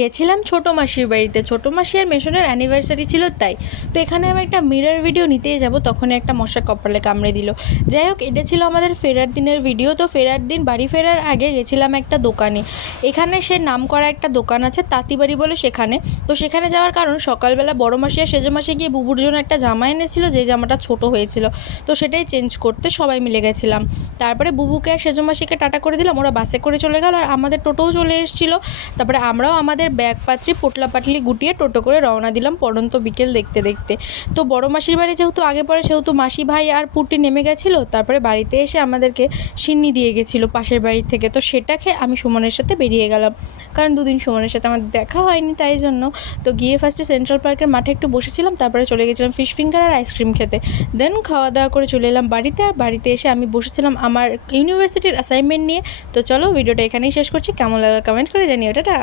গেছিলাম ছোটো মাসির বাড়িতে। ছোটো মাসি আর মেশনের অ্যানিভার্সারি ছিল তাই। তো এখানে আমি একটা মিরর ভিডিও নিতেই যাব, তখন একটা মশা কপালে কামড়ে দিল। যাই হোক, এটা ছিল আমাদের ফেরার দিনের ভিডিও। তো ফেরার দিন বাড়ি ফেরার আগে গেছিলাম একটা দোকানে। এখানে সে নাম করা একটা দোকান আছে তাঁতিবাড়ি বলে, সেখানে। তো সেখানে যাওয়ার কারণ, সকালবেলা বড় মাসি আর সেজো মাসি গিয়ে বুবুর জন্য একটা জামা এনেছিল, যে জামাটা ছোট হয়েছিল। তো সেটাই চেঞ্জ করতে সবাই মিলে গেছিলাম। তারপরে বুবুকে আর সেজো মাসিকে টাটা করে দিলাম, ওরা বাসে করে চলে গেল আর আমাদের টোটোও চলে এসেছিলো। তারপরে আমরাও আমাদের ব্যাগ পাত্রি পোটলা পাটলি গুটিয়ে টোটো করে রওনা দিলাম পড়ন্ত বিকেল দেখতে দেখতে। তো বড় মাসির বাড়ি যেহেতু আগে পরে, সেহেতু মাসি ভাই আর পুটি নেমে গেছিলো। তারপরে বাড়িতে এসে আমাদেরকে সিন্নি দিয়ে গেছিলো পাশের বাড়ি থেকে। তো সেটা খেয়ে আমি সুমনের সাথে বেরিয়ে গেলাম, কারণ দুদিন সুমনের সাথে আমার দেখা হয়নি, তাই জন্য। তো গিয়ে ফার্স্টে সেন্ট্রাল পার্কের মাঠে একটু বসেছিলাম, তারপরে চলে গেছিলাম ফিশ ফিঙ্গার আর আইসক্রিম খেতে। দেন খাওয়া দাওয়া করে চলে এলাম বাড়িতে। আর বাড়িতে এসে আমি বসেছিলাম আমার ইউনিভার্সিটির অ্যাসাইনমেন্ট নিয়ে। তো চলো, ভিডিওটা এখানেই শেষ করছি। কেমন লাগলো কমেন্ট করে জানিও। টাটা।